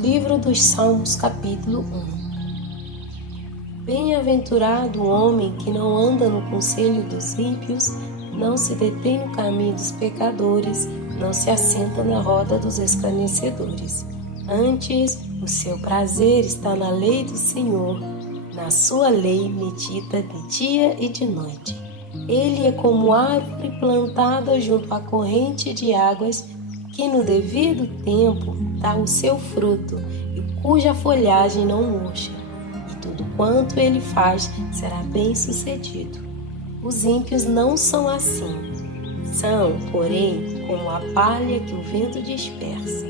Livro dos Salmos, capítulo 1. Bem-aventurado o homem que não anda no conselho dos ímpios, não se detém no caminho dos pecadores, não se assenta na roda dos escarnecedores. Antes, o seu prazer está na lei do Senhor, na sua lei medita de dia e de noite. Ele é como árvore plantada junto à corrente de águas, que no devido tempo dá o seu fruto e cuja folhagem não murcha, e tudo quanto ele faz será bem sucedido. Os ímpios não são assim, são, porém, como a palha que o vento dispersa.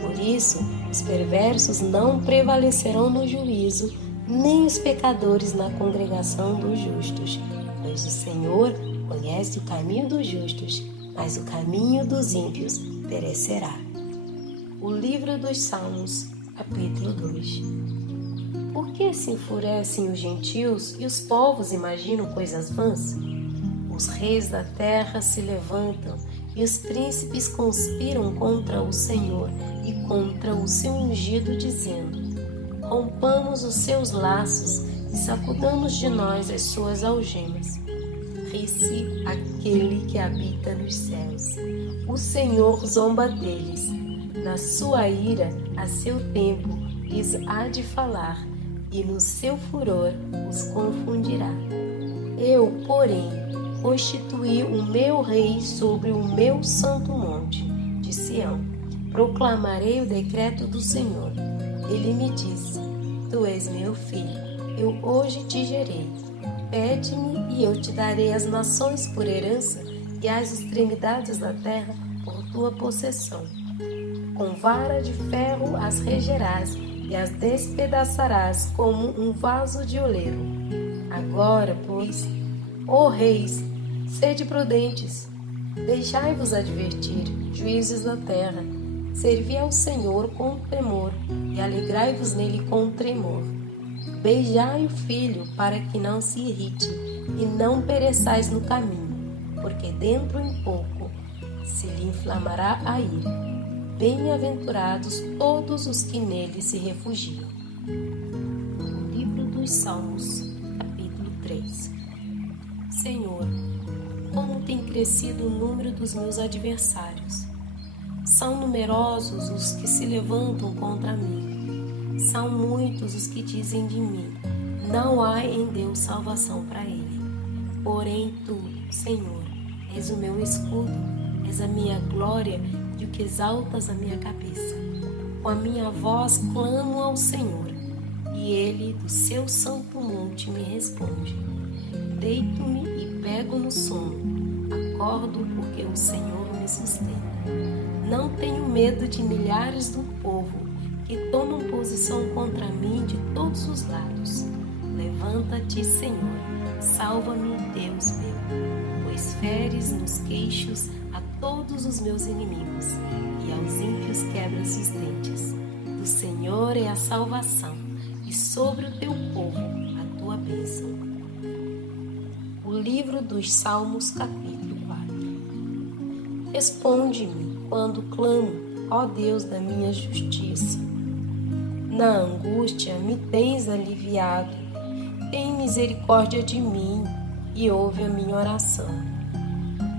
Por isso, os perversos não prevalecerão no juízo, nem os pecadores na congregação dos justos, pois o Senhor conhece o caminho dos justos, mas o caminho dos ímpios perecerá. O livro dos Salmos, capítulo 2. Por que se enfurecem os gentios e os povos imaginam coisas vãs? Os reis da terra se levantam e os príncipes conspiram contra o Senhor e contra o seu ungido, dizendo: rompamos os seus laços e sacudamos de nós as suas algemas. Ri-se aquele que habita nos céus. O Senhor zomba deles. Na sua ira, a seu tempo, lhes há de falar, e no seu furor os confundirá. Eu, porém, constituí o meu rei sobre o meu santo monte de Sião. Proclamarei o decreto do Senhor. Ele me disse: tu és meu filho, eu hoje te gerei. Pede-me e eu te darei as nações por herança e as extremidades da terra por tua possessão. Com vara de ferro as regerás e as despedaçarás como um vaso de oleiro. Agora, pois, ó reis, sede prudentes, deixai-vos advertir, juízes da terra. Servi ao Senhor com temor e alegrai-vos nele com tremor. Beijai o filho para que não se irrite e não pereçais no caminho, porque dentro em pouco se lhe inflamará a ira. Bem-aventurados todos os que nele se refugiam. O livro dos Salmos, capítulo 3. Senhor, como tem crescido o número dos meus adversários. São numerosos os que se levantam contra mim. São muitos os que dizem de mim: não há em Deus salvação para ele. Porém tu, Senhor, és o meu escudo, és a minha glória e o que exaltas a minha cabeça. Com a minha voz clamo ao Senhor, e ele do seu santo monte me responde. Deito-me e pego no sono, acordo porque o Senhor me sustenta. Não tenho medo de milhares do povo que tomam posição contra mim de todos os lados. Levanta-te, Senhor, salva-me, Deus meu, pois feres nos queixos a todos os meus inimigos e aos ímpios quebras os dentes. Do Senhor é a salvação e sobre o teu povo a tua bênção. O livro dos Salmos, capítulo 4. Responde-me quando clamo, ó Deus da minha justiça. Na angústia me tens aliviado. Tem misericórdia de mim e ouve a minha oração.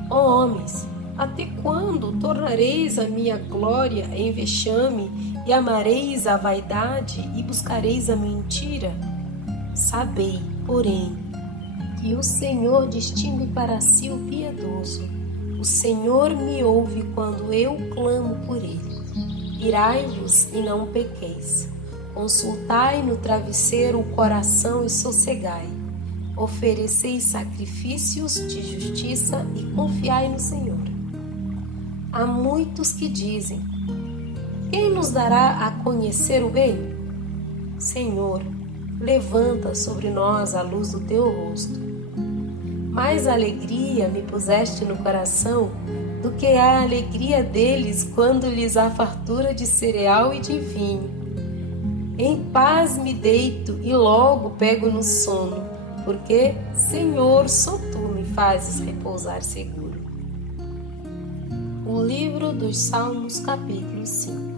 Ó homens, até quando tornareis a minha glória em vexame e amareis a vaidade e buscareis a mentira? Sabei, porém, que o Senhor distingue para si o piedoso. O Senhor me ouve quando eu clamo por ele. Irai-vos e não pequeis. Consultai no travesseiro o coração e sossegai. Ofereceis sacrifícios de justiça e confiai no Senhor. Há muitos que dizem: quem nos dará a conhecer o bem? Senhor, levanta sobre nós a luz do teu rosto. Mais alegria me puseste no coração do que a alegria deles quando lhes há fartura de cereal e de vinho. Em paz me deito e logo pego no sono, porque, Senhor, só tu me fazes repousar seguro. O livro dos Salmos, capítulo 5.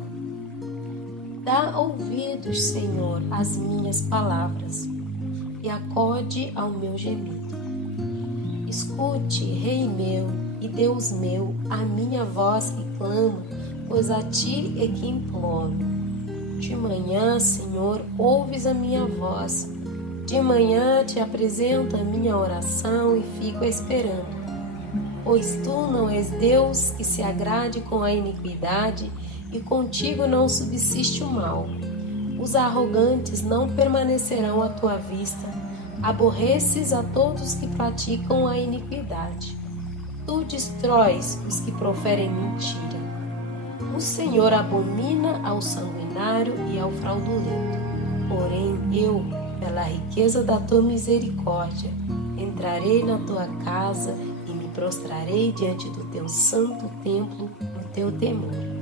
Dá ouvidos, Senhor, às minhas palavras e acode ao meu gemido. Escute, Rei meu e Deus meu, a minha voz que clama, pois a ti é que imploro. De manhã, Senhor, ouves a minha voz. De manhã te apresento a minha oração e fico esperando. Pois tu não és Deus que se agrade com a iniquidade, e contigo não subsiste o mal. Os arrogantes não permanecerão à tua vista. Aborreces a todos que praticam a iniquidade. Tu destróis os que proferem mentira. O Senhor abomina ao sanguinário e ao fraudulento. Porém, eu, pela riqueza da tua misericórdia, entrarei na tua casa e me prostrarei diante do teu santo templo no teu temor.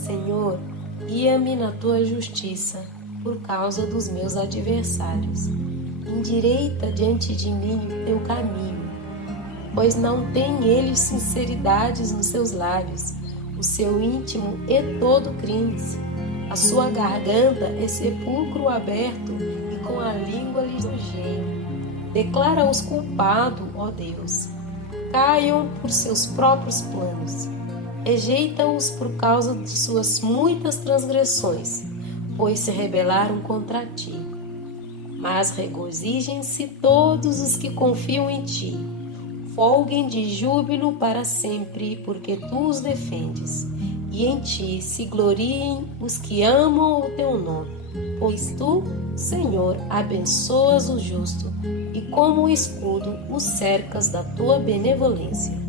Senhor, guia-me na tua justiça por causa dos meus adversários. Endireita diante de mim o teu caminho, pois não tem eles sinceridades nos seus lábios. O seu íntimo é todo crimes. A sua garganta é sepulcro aberto e com a língua lisonjeia. Declara-os culpado, ó Deus. Caiam por seus próprios planos. Rejeita-os por causa de suas muitas transgressões, pois se rebelaram contra ti. Mas regozijem-se todos os que confiam em ti. Folguem de júbilo para sempre, porque tu os defendes. E em ti se gloriem os que amam o teu nome. Pois tu, Senhor, abençoas o justo, e como escudo o cercas da tua benevolência.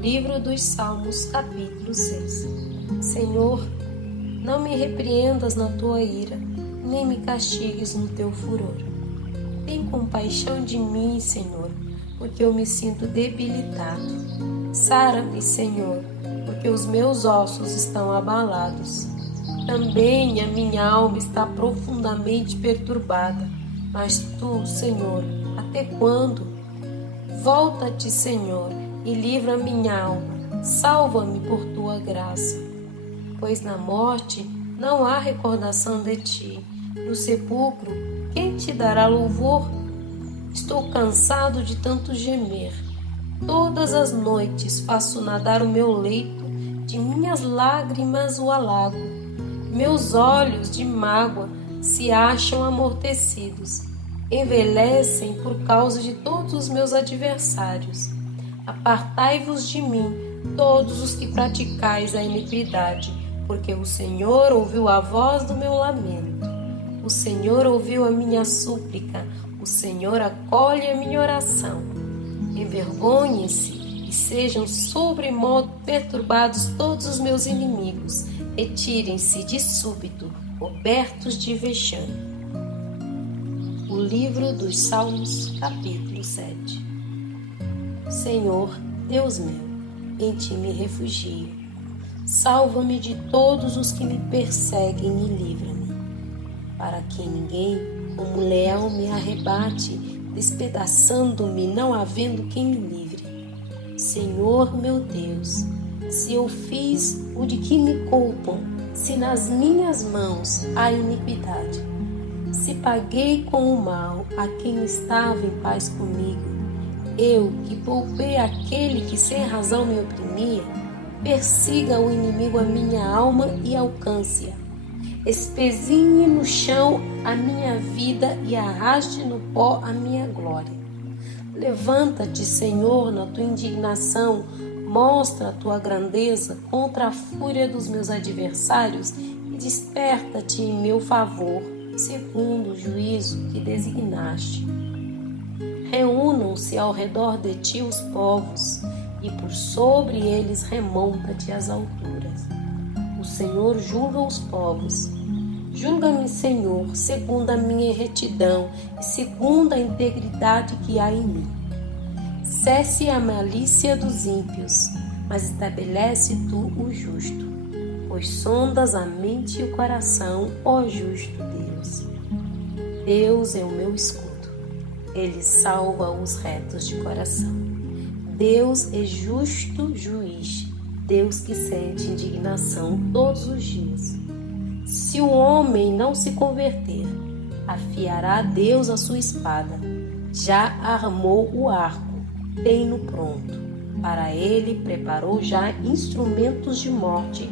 Livro dos Salmos, capítulo 6. Senhor, não me repreendas na tua ira, nem me castigues no teu furor. Tem compaixão de mim, Senhor, porque eu me sinto debilitado. Sara-me, Senhor, porque os meus ossos estão abalados. Também a minha alma está profundamente perturbada. Mas tu, Senhor, até quando? Volta-te, Senhor, e livra minha alma, salva-me por tua graça. Pois na morte não há recordação de ti, no sepulcro quem te dará louvor? Estou cansado de tanto gemer. Todas as noites faço nadar o meu leito, de minhas lágrimas o alago. Meus olhos de mágoa se acham amortecidos, envelhecem por causa de todos os meus adversários. Apartai-vos de mim, todos os que praticais a iniquidade, porque o Senhor ouviu a voz do meu lamento. O Senhor ouviu a minha súplica, o Senhor acolhe a minha oração. Envergonhem-se e sejam sobremodo perturbados todos os meus inimigos. Retirem-se de súbito, cobertos de vexame. O livro dos Salmos, capítulo 7. Senhor, Deus meu, em ti me refugio. Salva-me de todos os que me perseguem e livra-me, para que ninguém, como leão, me arrebate, despedaçando-me, não havendo quem me livre. Senhor, meu Deus, se eu fiz o de que me culpam, se nas minhas mãos há iniquidade, se paguei com o mal a quem estava em paz comigo, eu que poupei aquele que sem razão me oprimia, persiga o inimigo a minha alma e alcance-a. Espezinhe no chão a minha vida e arraste no pó a minha glória. Levanta-te, Senhor, na tua indignação, mostra a tua grandeza contra a fúria dos meus adversários e desperta-te em meu favor, segundo o juízo que designaste. Reúnam-se ao redor de ti os povos, e por sobre eles remonta-te às alturas. O Senhor julga os povos. Julga-me, Senhor, segundo a minha retidão e segundo a integridade que há em mim. Cesse a malícia dos ímpios, mas estabelece tu o justo, pois sondas a mente e o coração, ó justo Deus. Deus é o meu escudo. Ele salva os retos de coração. Deus é justo juiz, Deus que sente indignação todos os dias. Se o homem não se converter, afiará Deus a sua espada. Já armou o arco, tem-no pronto. Para ele preparou já instrumentos de morte,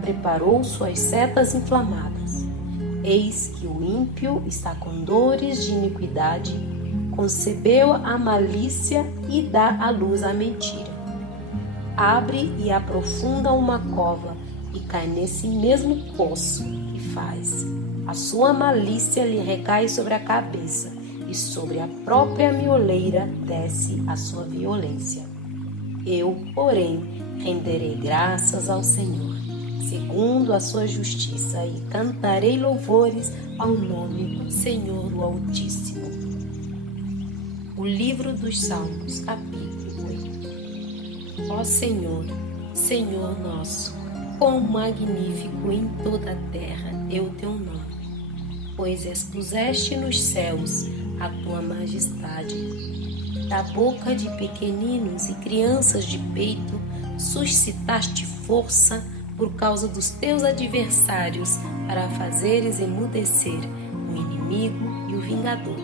preparou suas setas inflamadas. Eis que o ímpio está com dores de iniquidade, concebeu a malícia e dá à luz a mentira. Abre e aprofunda uma cova e cai nesse mesmo poço que faz. A sua malícia lhe recai sobre a cabeça e sobre a própria mioleira desce a sua violência. Eu, porém, renderei graças ao Senhor, segundo a sua justiça, e cantarei louvores ao nome do Senhor o Altíssimo. O livro dos Salmos, capítulo 8. Ó Senhor, Senhor nosso, quão magnífico em toda a terra é o teu nome, pois expuseste nos céus a tua majestade. Da boca de pequeninos e crianças de peito, suscitaste força por causa dos teus adversários, para fazeres emudecer o inimigo e o vingador.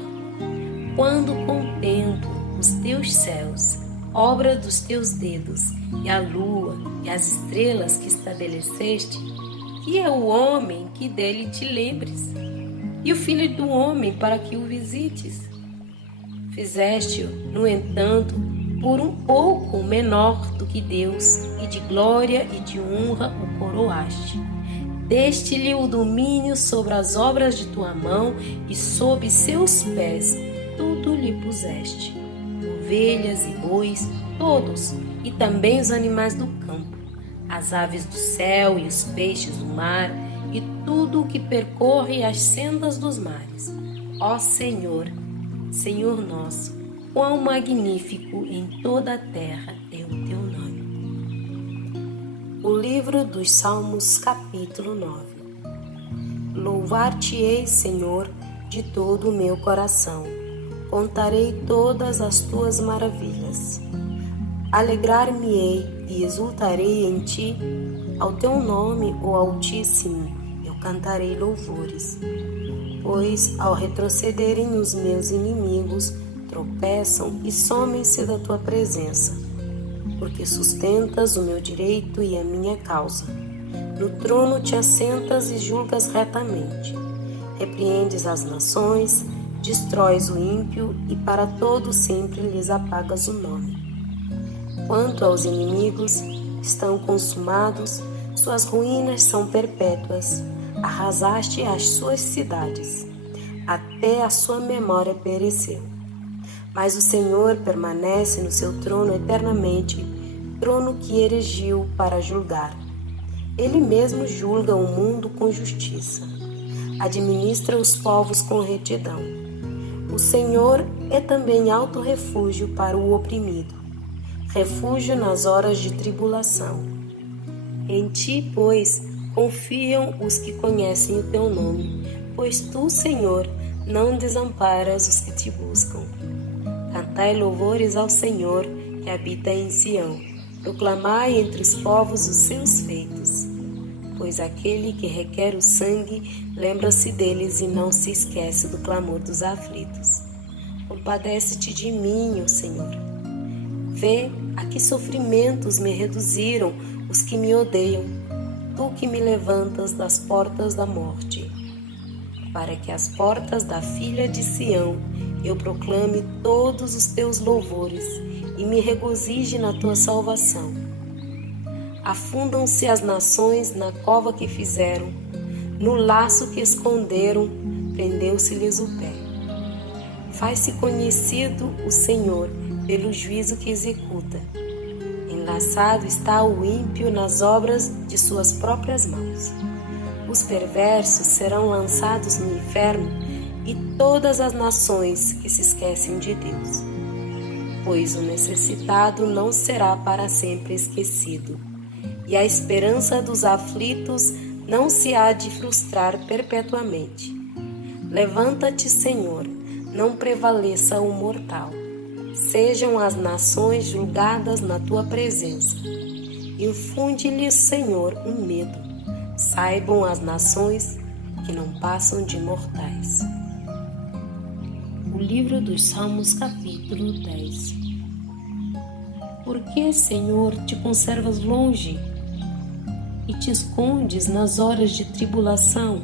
Quando contemplo os teus céus, obra dos teus dedos, e a lua e as estrelas que estabeleceste, que é o homem que dele te lembres, e o filho do homem para que o visites? Fizeste-o, no entanto, por um pouco menor do que Deus, e de glória e de honra o coroaste. Deste-lhe o domínio sobre as obras de tua mão, e sob seus pés tudo lhe puseste. Ovelhas e bois, todos, e também os animais do campo, as aves do céu e os peixes do mar, e tudo o que percorre as sendas dos mares. Ó Senhor, Senhor nosso, quão magnífico em toda a terra é o teu nome. O livro dos Salmos, capítulo 9. Louvar-te-ei, Senhor, de todo o meu coração. Contarei todas as tuas maravilhas. Alegrar-me-ei e exultarei em ti. Ao teu nome, ó Altíssimo, eu cantarei louvores. Pois, ao retrocederem os meus inimigos, tropeçam e somem-se da tua presença, porque sustentas o meu direito e a minha causa. No trono te assentas e julgas retamente. Repreendes as nações, destróis o ímpio e para todo sempre lhes apagas o nome. Quanto aos inimigos, estão consumados, suas ruínas são perpétuas. Arrasaste as suas cidades, até a sua memória pereceu. Mas o Senhor permanece no seu trono eternamente, trono que erigiu para julgar. Ele mesmo julga o mundo com justiça, administra os povos com retidão. O Senhor é também alto refúgio para o oprimido, refúgio nas horas de tribulação. Em ti, pois, confiam os que conhecem o teu nome, pois tu, Senhor, não desamparas os que te buscam. Cantai louvores ao Senhor, que habita em Sião. Proclamai entre os povos os seus feitos. Pois aquele que requer o sangue lembra-se deles e não se esquece do clamor dos aflitos. Compadece-te de mim, ó Senhor. Vê a que sofrimentos me reduziram os que me odeiam. Tu que me levantas das portas da morte, para que às portas da filha de Sião eu proclame todos os teus louvores e me regozije na tua salvação. Afundam-se as nações na cova que fizeram, no laço que esconderam, prendeu-se-lhes o pé. Faz-se conhecido o Senhor pelo juízo que executa. Enlaçado está o ímpio nas obras de suas próprias mãos. Os perversos serão lançados no inferno e todas as nações que se esquecem de Deus. Pois o necessitado não será para sempre esquecido, e a esperança dos aflitos não se há de frustrar perpetuamente. Levanta-te, Senhor, não prevaleça o mortal. Sejam as nações julgadas na tua presença. Infunde-lhes, Senhor, um medo. Saibam as nações que não passam de mortais. O livro dos Salmos, capítulo 10. Por que, Senhor, te conservas longe e te escondes nas horas de tribulação?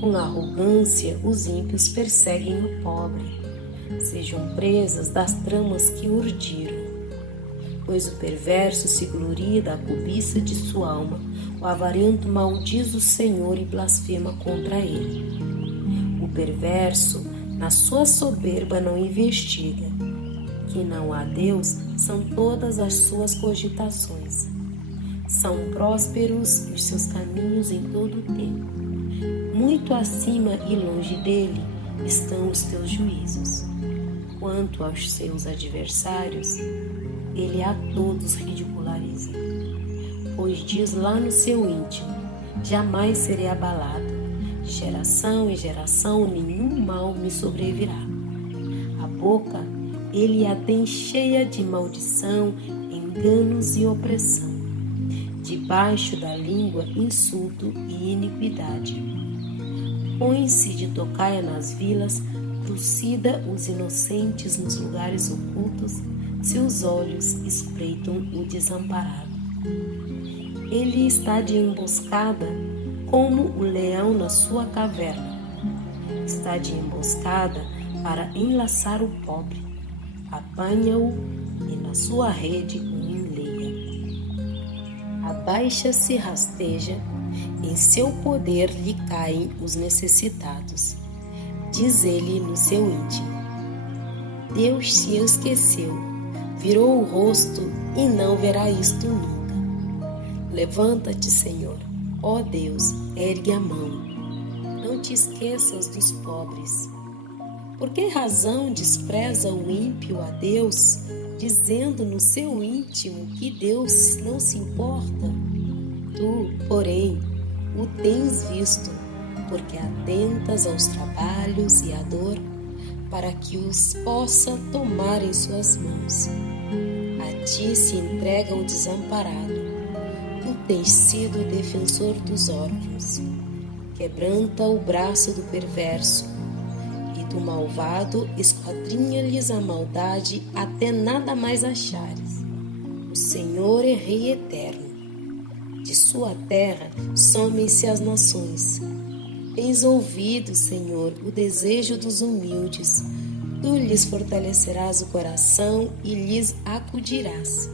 Com arrogância, os ímpios perseguem o pobre, sejam presas das tramas que urdiram. Pois o perverso se gloria da cobiça de sua alma, o avarento maldiz o Senhor e blasfema contra ele. O perverso, na sua soberba, não investiga. Que não há Deus são todas as suas cogitações. São prósperos os seus caminhos em todo o tempo. Muito acima e longe dele estão os teus juízos. Quanto aos seus adversários, ele a todos ridiculariza. Pois diz lá no seu íntimo: jamais serei abalado. De geração em geração nenhum mal me sobrevirá. A boca ele a tem cheia de maldição, enganos e opressão. Debaixo da língua insulto e iniquidade. Põe-se de tocaia nas vilas, trucida os inocentes nos lugares ocultos, seus olhos espreitam o desamparado. Ele está de emboscada como o leão na sua caverna. Está de emboscada para enlaçar o pobre. Apanha-o e na sua rede o enleia. Abaixa-se e rasteja, em seu poder lhe caem os necessitados. Diz ele no seu íntimo: Deus se esqueceu, virou o rosto e não verá isto nunca. Levanta-te, Senhor, ó Deus, ergue a mão. Não te esqueças dos pobres. Por que razão despreza o ímpio a Deus, dizendo no seu íntimo que Deus não se importa? Tu, porém, o tens visto, porque atentas aos trabalhos e à dor, para que os possa tomar em suas mãos. A ti se entrega o desamparado. Tu tens sido o defensor dos órfãos. Quebranta o braço do perverso, e do malvado esquadrinha-lhes a maldade até nada mais achares. O Senhor é Rei eterno. De sua terra somem-se as nações. Tens ouvido, Senhor, o desejo dos humildes. Tu lhes fortalecerás o coração e lhes acudirás,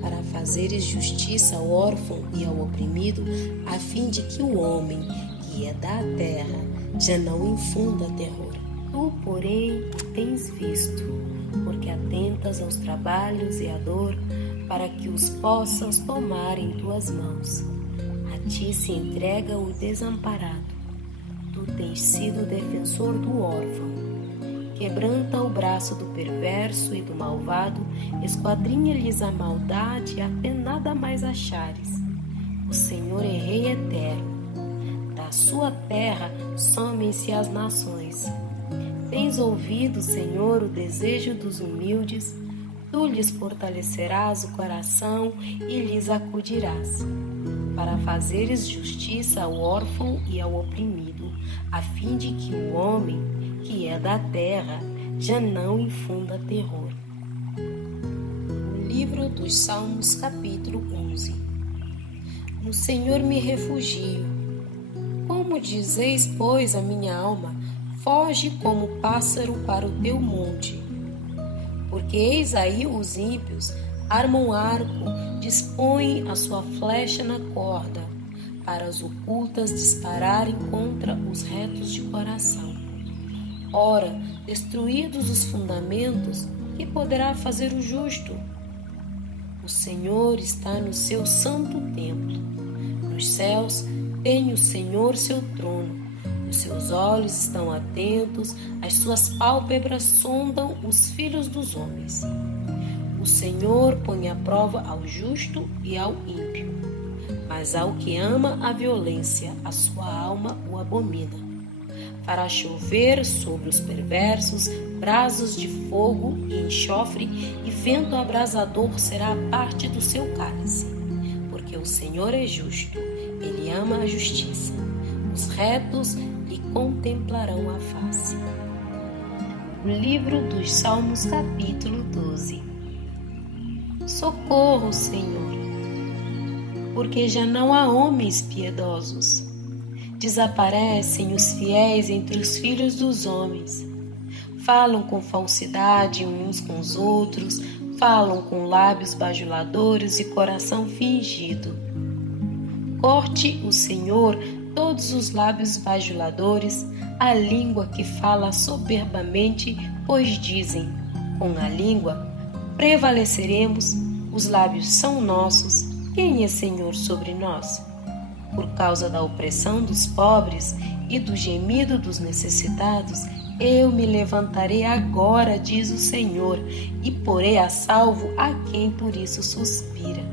para fazeres justiça ao órfão e ao oprimido, a fim de que o homem, que é da terra, já não infunda terror. Tu, porém, o tens visto, porque atentas aos trabalhos e à dor, para que os possas tomar em tuas mãos. A ti se entrega o desamparado. Tu tens sido o defensor do órfão. Quebranta o braço do perverso e do malvado, esquadrinha-lhes a maldade até nada mais achares. O Senhor é Rei eterno. Da sua terra somem-se as nações. Tens ouvido, Senhor, o desejo dos humildes. Tu lhes fortalecerás o coração e lhes acudirás, para fazeres justiça ao órfão e ao oprimido, a fim de que o homem, que é da terra, já não infunda terror. O livro dos Salmos, capítulo 11. No Senhor me refugio. Como dizeis, pois, a minha alma, foge como pássaro para o teu monte. Porque eis aí os ímpios armam arco, dispõem a sua flecha na corda, para as ocultas dispararem contra os retos de coração. Ora, destruídos os fundamentos, que poderá fazer o justo? O Senhor está no seu santo templo. Nos céus tem o Senhor seu trono. Os seus olhos estão atentos, as suas pálpebras sondam os filhos dos homens. O Senhor põe à prova ao justo e ao ímpio, mas ao que ama a violência, a sua alma o abomina. Fará chover sobre os perversos brasas de fogo e enxofre, e vento abrasador será a parte do seu cálice. Porque o Senhor é justo Ele ama a justiça. Os retos lhe contemplarão a face. O livro dos Salmos, capítulo 12. Socorro, Senhor, porque já não há homens piedosos. Desaparecem os fiéis entre os filhos dos homens. Falam com falsidade uns com os outros, falam com lábios bajuladores e coração fingido. Corte o Senhor todos os lábios bajuladores, a língua que fala soberbamente, pois dizem, com a língua prevaleceremos, os lábios são nossos, quem é Senhor sobre nós? Por causa da opressão dos pobres e do gemido dos necessitados, eu me levantarei agora, diz o Senhor, e porei a salvo a quem por isso suspira.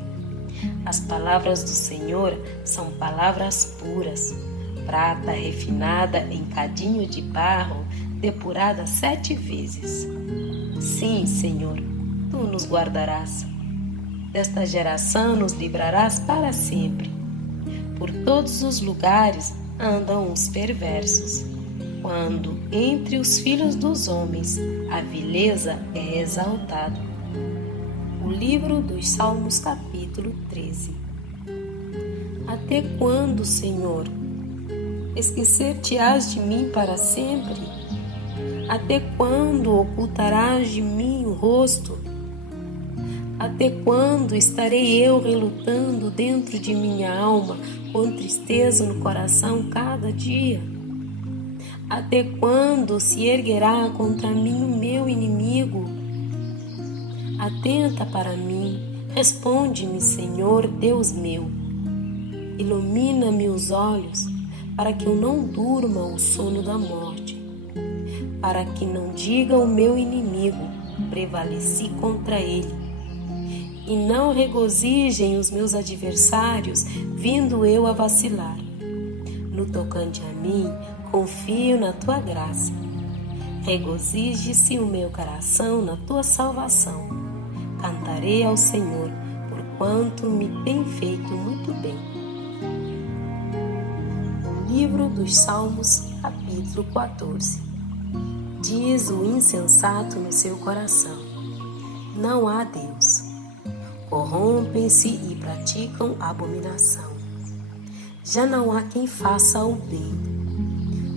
As palavras do Senhor são palavras puras, prata refinada em cadinho de barro, depurada 7 vezes. Sim, Senhor, Tu nos guardarás. Desta geração nos livrarás para sempre. Por todos os lugares andam os perversos, quando entre os filhos dos homens a vileza é exaltada. O livro dos Salmos, capítulo 13. Até quando, Senhor, esquecer-te-ás de mim para sempre? Até quando ocultarás de mim o rosto? Até quando estarei eu relutando dentro de minha alma, com tristeza no coração cada dia? Até quando se erguerá contra mim o meu inimigo? Atenta para mim, responde-me, Senhor, Deus meu. Ilumina-me os olhos, para que eu não durma o sono da morte, para que não diga o meu inimigo, prevaleci contra ele, e não regozijem os meus adversários, vindo eu a vacilar. No tocante a mim, confio na tua graça. Regozije-se o meu coração na tua salvação. Cantarei ao Senhor, porquanto me tem feito muito bem. O livro dos Salmos, capítulo 14. Diz o insensato no seu coração: não há Deus. Corrompem-se e praticam abominação. Já não há quem faça o bem.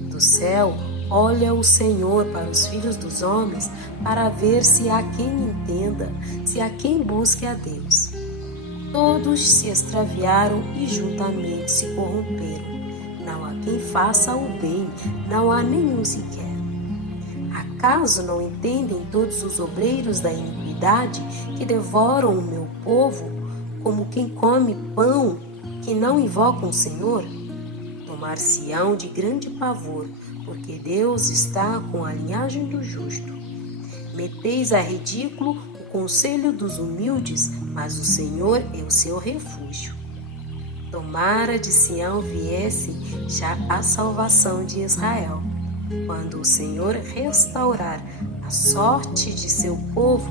Do céu olha o Senhor para os filhos dos homens, para ver se há quem entenda, se há quem busque a Deus. Todos se extraviaram e juntamente se corromperam. Não há quem faça o bem, não há nenhum sequer. Acaso não entendem todos os obreiros da iniquidade que devoram o meu povo, como quem come pão que não invocam o Senhor? Tomar-se-ão de grande pavor, porque Deus está com a linhagem do justo. Meteis a ridículo o conselho dos humildes, mas o Senhor é o seu refúgio. Tomara de Sião viesse já a salvação de Israel. Quando o Senhor restaurar a sorte de seu povo,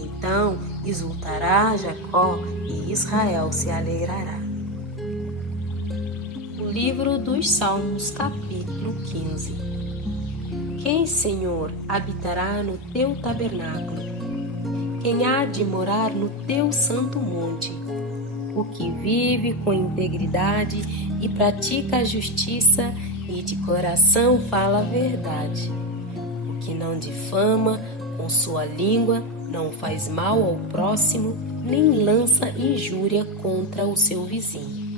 então exultará Jacó e Israel se alegrará. O livro dos Salmos, capítulo 15. Quem, Senhor, habitará no teu tabernáculo? Quem há de morar no teu santo monte? O que vive com integridade e pratica a justiça e de coração fala a verdade. O que não difama com sua língua, não faz mal ao próximo, nem lança injúria contra o seu vizinho.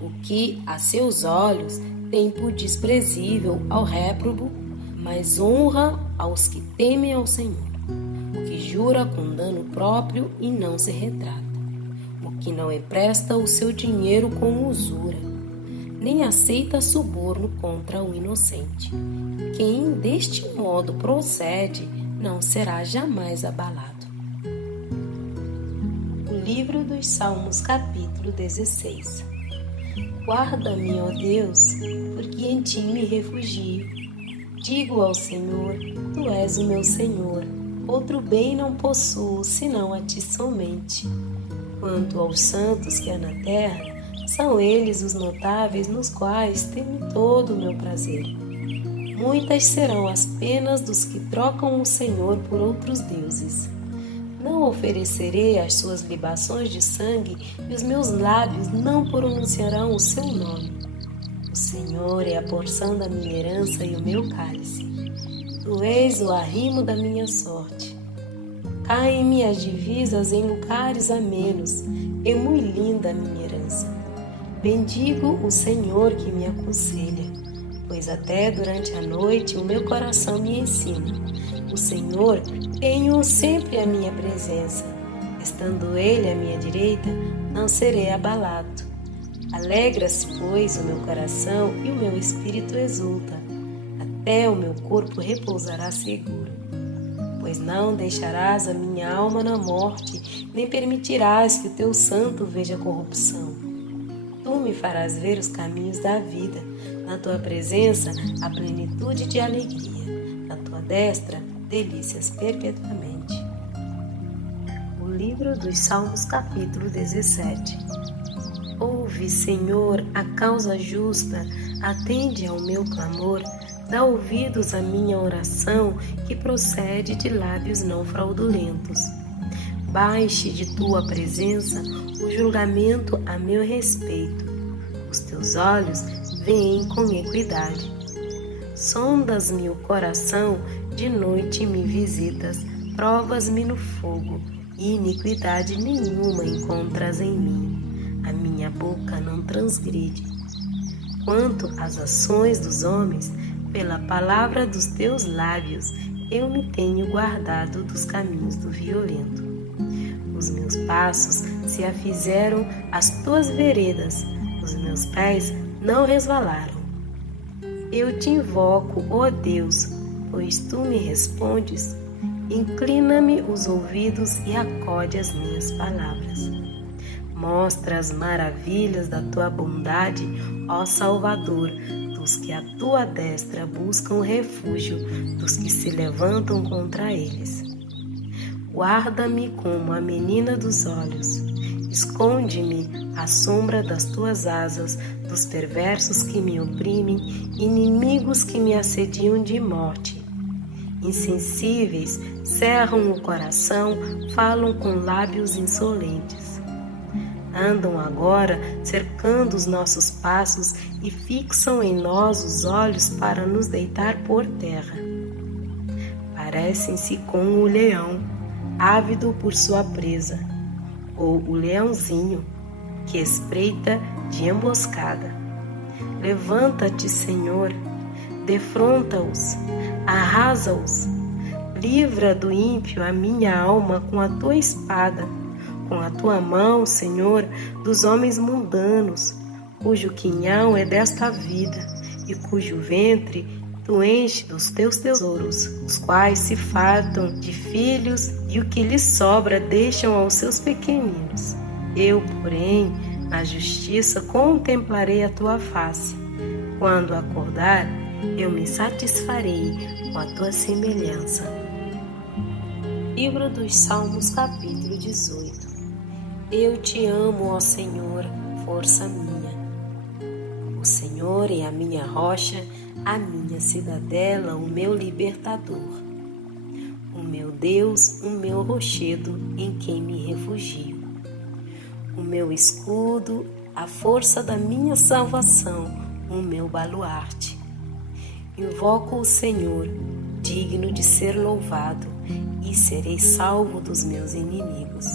O que a seus olhos tem por desprezível ao réprobo, mas honra aos que temem ao Senhor. O que jura com dano próprio e não se retrata. O que não empresta o seu dinheiro com usura, nem aceita suborno contra o inocente. Quem deste modo procede não será jamais abalado. O livro dos Salmos, capítulo 16. Guarda-me, ó Deus, porque em ti me refugio. Digo ao Senhor, tu és o meu Senhor. Outro bem não possuo, senão a ti somente. Quanto aos santos que há na terra, São eles os notáveis nos quais tenho todo o meu prazer. Muitas serão as penas dos que trocam o Senhor por outros deuses. Não oferecerei as suas libações de sangue e os meus lábios não pronunciarão o seu nome. O Senhor é a porção da minha herança e o meu cálice. Tu és o arrimo da minha sorte. Caem-me as divisas em lugares amenos, é muito linda a minha herança. Bendigo o Senhor que me aconselha, pois até durante a noite o meu coração me ensina. O Senhor tenho sempre à minha presença. Estando Ele à minha direita, não serei abalado. Alegra-se, pois, o meu coração e o meu espírito exulta. Até o meu corpo repousará seguro. Pois não deixarás a minha alma na morte, nem permitirás que o teu santo veja corrupção. Tu me farás ver os caminhos da vida. Na tua presença, a plenitude de alegria. Na tua destra, delícias perpetuamente. O livro dos Salmos, capítulo 17. Ouve, Senhor, a causa justa, atende ao meu clamor, dá ouvidos à minha oração, que procede de lábios não fraudulentos. Baixe de tua presença o julgamento a meu respeito. Os teus olhos veem com equidade. Sondas-me o coração, de noite me visitas, provas-me no fogo, e iniquidade nenhuma encontras em mim. A minha boca não transgride. Quanto às ações dos homens, pela palavra dos teus lábios, eu me tenho guardado dos caminhos do violento. Os meus passos se afizeram às tuas veredas, os meus pés não resvalaram. Eu te invoco, ó Deus, pois tu me respondes. Inclina-me os ouvidos e acode as minhas palavras. Mostra as maravilhas da tua bondade, ó Salvador, dos que a tua destra buscam refúgio, dos que se levantam contra eles. Guarda-me como a menina dos olhos, esconde-me à sombra das tuas asas, dos perversos que me oprimem, inimigos que me assediam de morte. Insensíveis, cerram o coração, falam com lábios insolentes. Andam agora cercando os nossos passos e fixam em nós os olhos para nos deitar por terra. Parecem-se com o leão, ávido por sua presa, ou o leãozinho que espreita de emboscada. Levanta-te, Senhor, defronta-os, arrasa-os, livra do ímpio a minha alma com a tua espada, com a tua mão, Senhor, dos homens mundanos, cujo quinhão é desta vida e cujo ventre tu enche dos teus tesouros, os quais se fartam de filhos e o que lhes sobra deixam aos seus pequeninos. Eu, porém, na justiça contemplarei a tua face. Quando acordar, eu me satisfarei com a tua semelhança. Livro dos Salmos, capítulo 18. Eu te amo, ó Senhor, força minha. O Senhor é a minha rocha, a minha cidadela, o meu libertador. O meu Deus, o meu rochedo, em quem me refugio. O meu escudo, a força da minha salvação, o meu baluarte. Invoco o Senhor, digno de ser louvado, e serei salvo dos meus inimigos.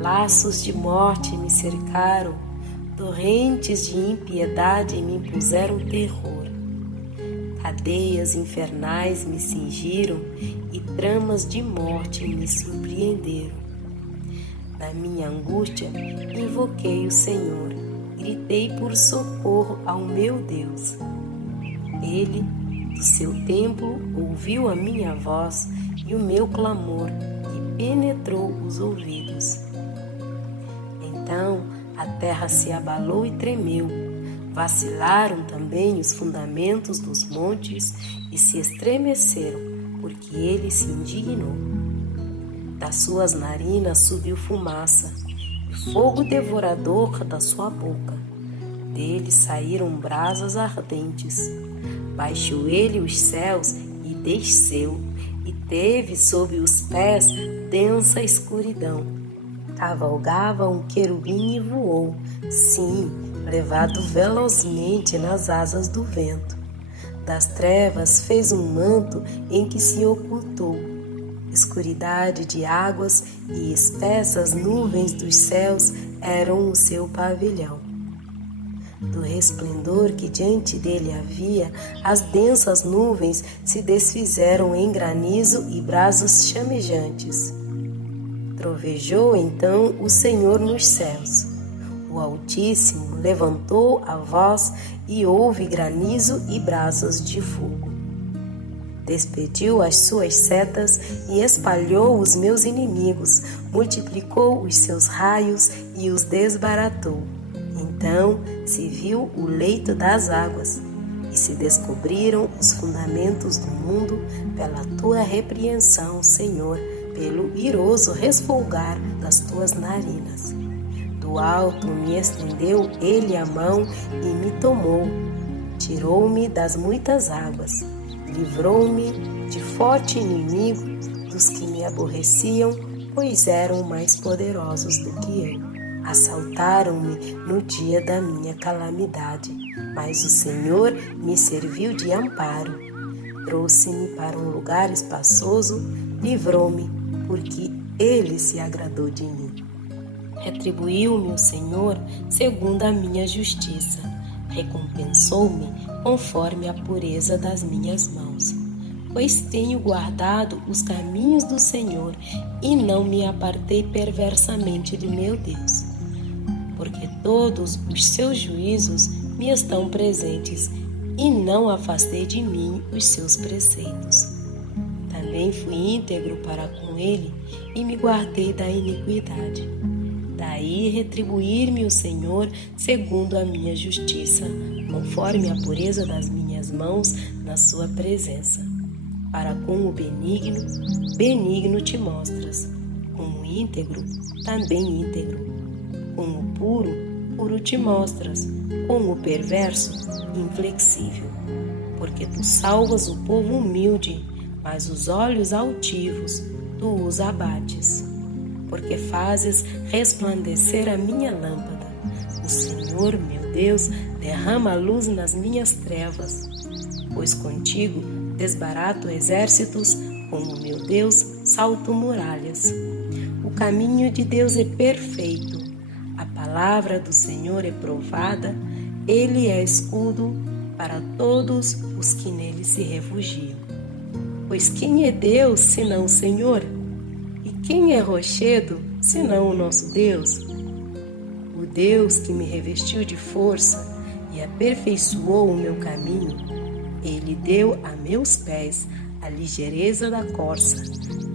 Laços de morte me cercaram, torrentes de impiedade me impuseram terror. Cadeias infernais me cingiram e tramas de morte me surpreenderam. Na minha angústia, invoquei o Senhor, gritei por socorro ao meu Deus. Ele, do seu templo, ouviu a minha voz e o meu clamor, que penetrou os ouvidos. Então a terra se abalou e tremeu, vacilaram também os fundamentos dos montes e se estremeceram, porque ele se indignou. Das suas narinas subiu fumaça, e fogo devorador da sua boca. Dele saíram brasas ardentes. Baixou ele os céus e desceu, e teve sob os pés densa escuridão. Cavalgava um querubim e voou, sim, levado velozmente nas asas do vento. Das trevas fez um manto em que se ocultou. Escuridade de águas e espessas nuvens dos céus eram o seu pavilhão. Do resplendor que diante dele havia, as densas nuvens se desfizeram em granizo e brasas chamejantes. Trovejou então o Senhor nos céus. O Altíssimo levantou a voz e houve granizo e brasas de fogo. Despediu as suas setas e espalhou os meus inimigos, multiplicou os seus raios e os desbaratou. Então se viu o leito das águas e se descobriram os fundamentos do mundo pela tua repreensão, Senhor, pelo iroso resfolgar das tuas narinas. Do alto me estendeu ele a mão e me tomou, tirou-me das muitas águas, livrou-me de forte inimigo dos que me aborreciam, pois eram mais poderosos do que eu. Assaltaram-me no dia da minha calamidade, mas o Senhor me serviu de amparo. Trouxe-me para um lugar espaçoso, livrou-me, porque Ele se agradou de mim. Retribuiu-me o Senhor segundo a minha justiça, recompensou-me conforme a pureza das minhas mãos. Pois tenho guardado os caminhos do Senhor e não me apartei perversamente de meu Deus. Porque todos os seus juízos me estão presentes e não afastei de mim os seus preceitos. Também fui íntegro para com ele e me guardei da iniquidade. Daí retribuir-me o Senhor segundo a minha justiça, conforme a pureza das minhas mãos na sua presença. Para com o benigno, benigno te mostras, com o íntegro, também íntegro. Com o puro, puro te mostras, com o perverso, inflexível. Porque tu salvas o povo humilde, mas os olhos altivos tu os abates. Porque fazes resplandecer a minha lâmpada. O Senhor, meu Deus, derrama a luz nas minhas trevas. Pois contigo desbarato exércitos, com o meu Deus salto muralhas. O caminho de Deus é perfeito. A palavra do Senhor é provada, ele é escudo para todos os que nele se refugiam. Pois quem é Deus, senão o Senhor? E quem é rochedo, senão o nosso Deus? O Deus que me revestiu de força e aperfeiçoou o meu caminho, ele deu a meus pés a ligeireza da corça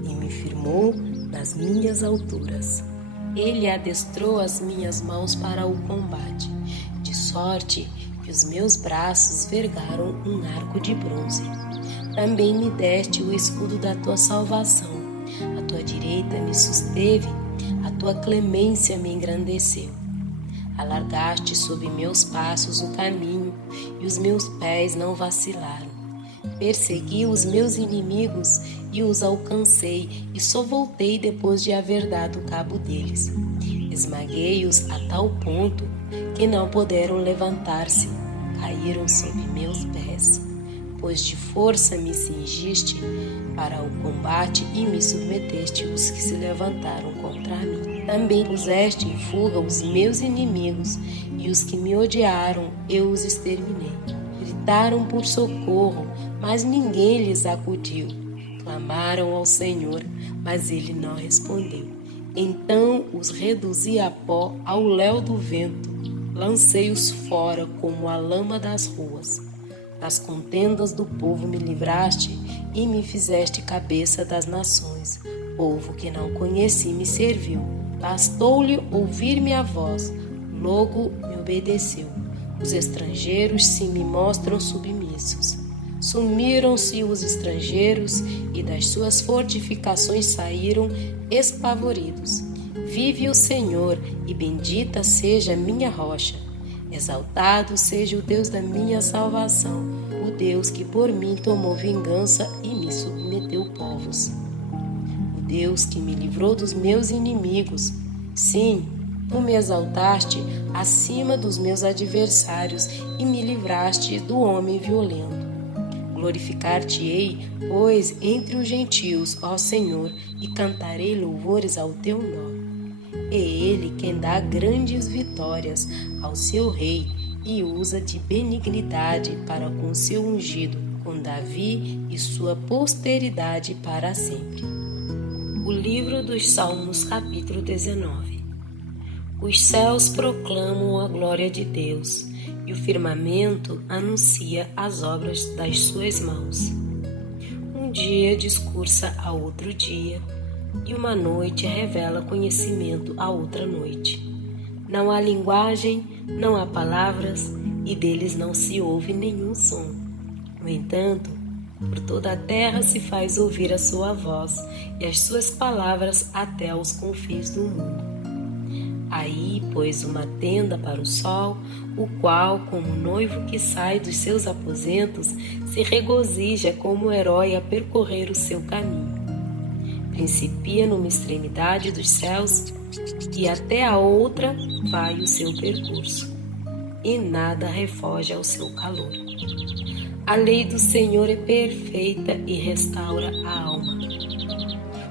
e me firmou nas minhas alturas. Ele adestrou as minhas mãos para o combate, de sorte que os meus braços vergaram um arco de bronze. Também me deste o escudo da tua salvação. A tua direita me susteve, a tua clemência me engrandeceu. Alargaste sob meus passos o caminho, e os meus pés não vacilaram. Persegui os meus inimigos e os alcancei, e só voltei depois de haver dado cabo deles. Esmaguei-os a tal ponto que não puderam levantar-se, caíram sob meus pés. Pois de força me cingiste para o combate e me submeteste os que se levantaram contra mim. Também puseste em fuga os meus inimigos, e os que me odiaram eu os exterminei. Gritaram por socorro, mas ninguém lhes acudiu. Clamaram ao Senhor, mas ele não respondeu. Então os reduzi a pó ao léu do vento, lancei-os fora como a lama das ruas. Das contendas do povo me livraste e me fizeste cabeça das nações. Povo que não conheci me serviu. Bastou-lhe ouvir minha voz, logo me obedeceu. Os estrangeiros se me mostram submissos. Sumiram-se os estrangeiros e das suas fortificações saíram espavoridos. Vive o Senhor, e bendita seja a minha rocha. Exaltado seja o Deus da minha salvação, o Deus que por mim tomou vingança e me submeteu povos. O Deus que me livrou dos meus inimigos. Sim, tu me exaltaste acima dos meus adversários e me livraste do homem violento. Glorificar-te-ei, pois, entre os gentios, ó Senhor, e cantarei louvores ao teu nome. É Ele quem dá grandes vitórias ao seu rei e usa de benignidade para com seu ungido, com Davi e sua posteridade para sempre. O livro dos Salmos, capítulo 19. Os céus proclamam a glória de Deus, e o firmamento anuncia as obras das suas mãos. Um dia discursa a outro dia, e uma noite revela conhecimento a outra noite. Não há linguagem, não há palavras, e deles não se ouve nenhum som. No entanto, por toda a terra se faz ouvir a sua voz, e as suas palavras até aos confins do mundo. Aí pôs uma tenda para o sol, o qual, como noivo que sai dos seus aposentos, se regozija como herói a percorrer o seu caminho. Principia numa extremidade dos céus e até a outra vai o seu percurso, e nada refoge ao seu calor. A lei do Senhor é perfeita e restaura a alma.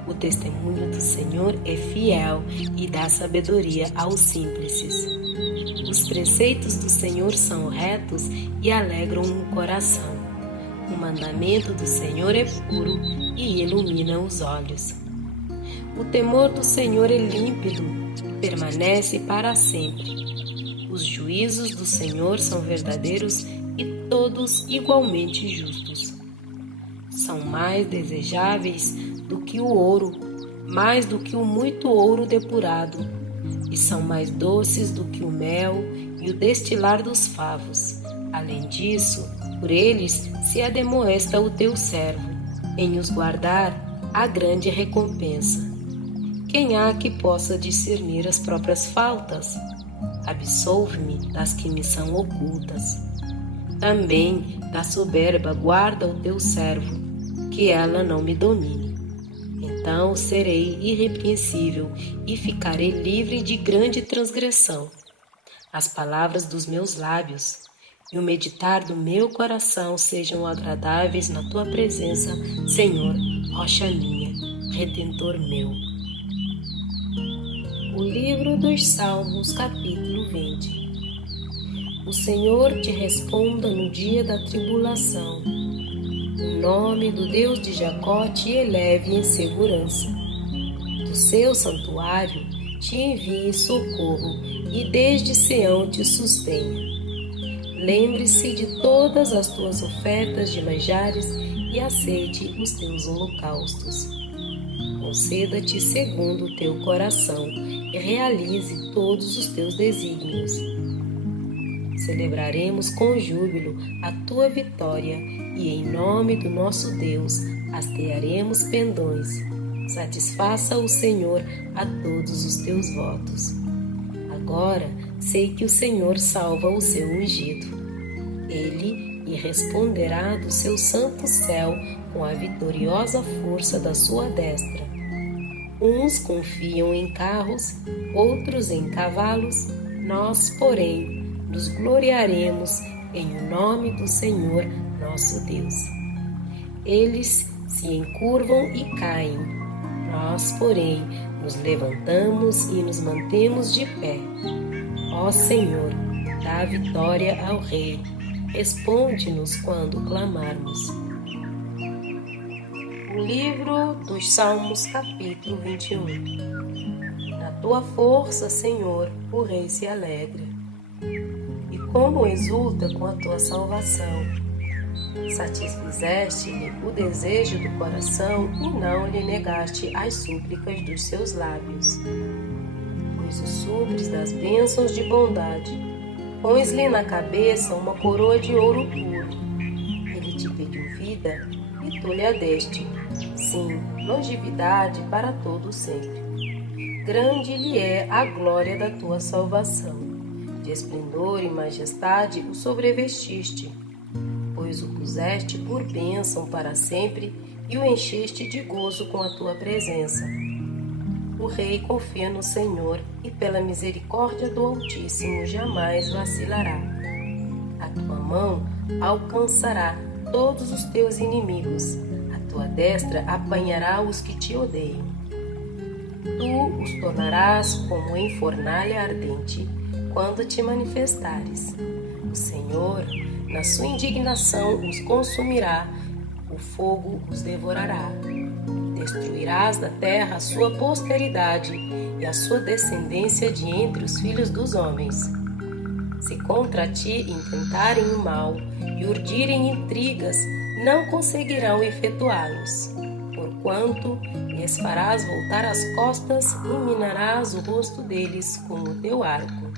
O testemunho do Senhor é fiel e dá sabedoria aos simples. Os preceitos do Senhor são retos e alegram o coração. O mandamento do Senhor é puro e ilumina os olhos. O temor do Senhor é límpido e permanece para sempre. Os juízos do Senhor são verdadeiros e todos igualmente justos. São mais desejáveis do que o ouro, mais do que o muito ouro depurado, e são mais doces do que o mel e o destilar dos favos. Além disso, por eles se ademoesta o teu servo, em os guardar há grande recompensa. Quem há que possa discernir as próprias faltas? Absolve-me das que me são ocultas. Também da soberba guarda o teu servo, que ela não me domine. Então serei irrepreensível e ficarei livre de grande transgressão. As palavras dos meus lábios e o meditar do meu coração sejam agradáveis na tua presença, Senhor, rocha minha, Redentor meu. O livro dos Salmos, capítulo 20. O Senhor te responda no dia da tribulação. O nome do Deus de Jacó te eleve em segurança. Do seu santuário te envie socorro e desde Sião te sustenha. Lembre-se de todas as tuas ofertas de manjares e aceite os teus holocaustos. Conceda-te segundo o teu coração e realize todos os teus desígnios. Celebraremos com júbilo a tua vitória e em nome do nosso Deus hastearemos pendões. Satisfaça o Senhor a todos os teus votos. Agora sei que o Senhor salva o seu ungido. Ele lhe responderá do seu santo céu com a vitoriosa força da sua destra. Uns confiam em carros, outros em cavalos, nós, porém, nos gloriaremos em o nome do Senhor nosso Deus. Eles se encurvam e caem, nós, porém, nos levantamos e nos mantemos de pé. Ó Senhor, dá vitória ao Rei, responde-nos quando clamarmos. O livro dos Salmos, capítulo 21. Na tua força, Senhor, o Rei se alegra, e como exulta com a tua salvação. Satisfizeste-lhe o desejo do coração e não lhe negaste as súplicas dos seus lábios. Pois o supres das bênçãos de bondade, pões-lhe na cabeça uma coroa de ouro puro. Ele te pediu vida e tu lhe a deste, sim, longevidade para todo sempre. grande lhe é a glória da tua salvação. De esplendor e majestade o sobrevestiste, pois o puseste por bênção para sempre e o encheste de gozo com a tua presença. O rei confia no Senhor e pela misericórdia do Altíssimo jamais vacilará. A tua mão alcançará todos os teus inimigos, a tua destra apanhará os que te odeiam. Tu os tornarás como em fornalha ardente, quando te manifestares. O Senhor, na sua indignação, os consumirá, o fogo os devorará. Destruirás da terra a sua posteridade e a sua descendência de entre os filhos dos homens. Se contra ti intentarem o mal e urdirem intrigas, não conseguirão efetuá-los. Porquanto lhes farás voltar as costas e minarás o rosto deles com o teu arco.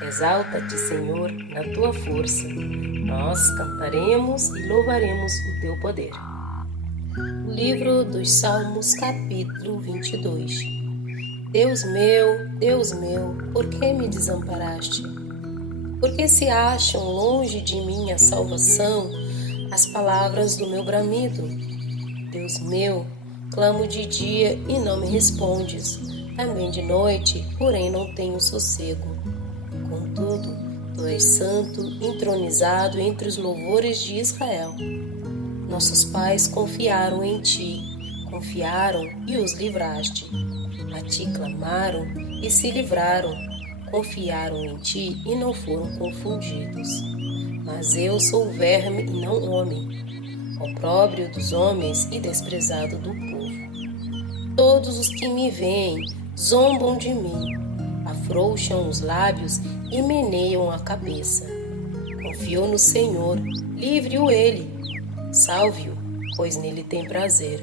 Exalta-te, Senhor, na tua força. Nós cantaremos e louvaremos o teu poder. O livro dos Salmos, capítulo 22. Deus meu, por que me desamparaste? Porque se acham longe de mim a salvação, as palavras do meu bramido. Deus meu, clamo de dia e não me respondes, também de noite, porém não tenho sossego. Contudo, tu és santo, entronizado entre os louvores de Israel. Nossos pais confiaram em ti, confiaram e os livraste. A ti clamaram e se livraram, confiaram em ti e não foram confundidos. Mas eu sou verme e não homem, opróbrio dos homens e desprezado do povo. Todos os que me veem zombam de mim, afrouxam os lábios e meneiam a cabeça. Confiou no Senhor, livre-o ele, salve-o, pois nele tem prazer.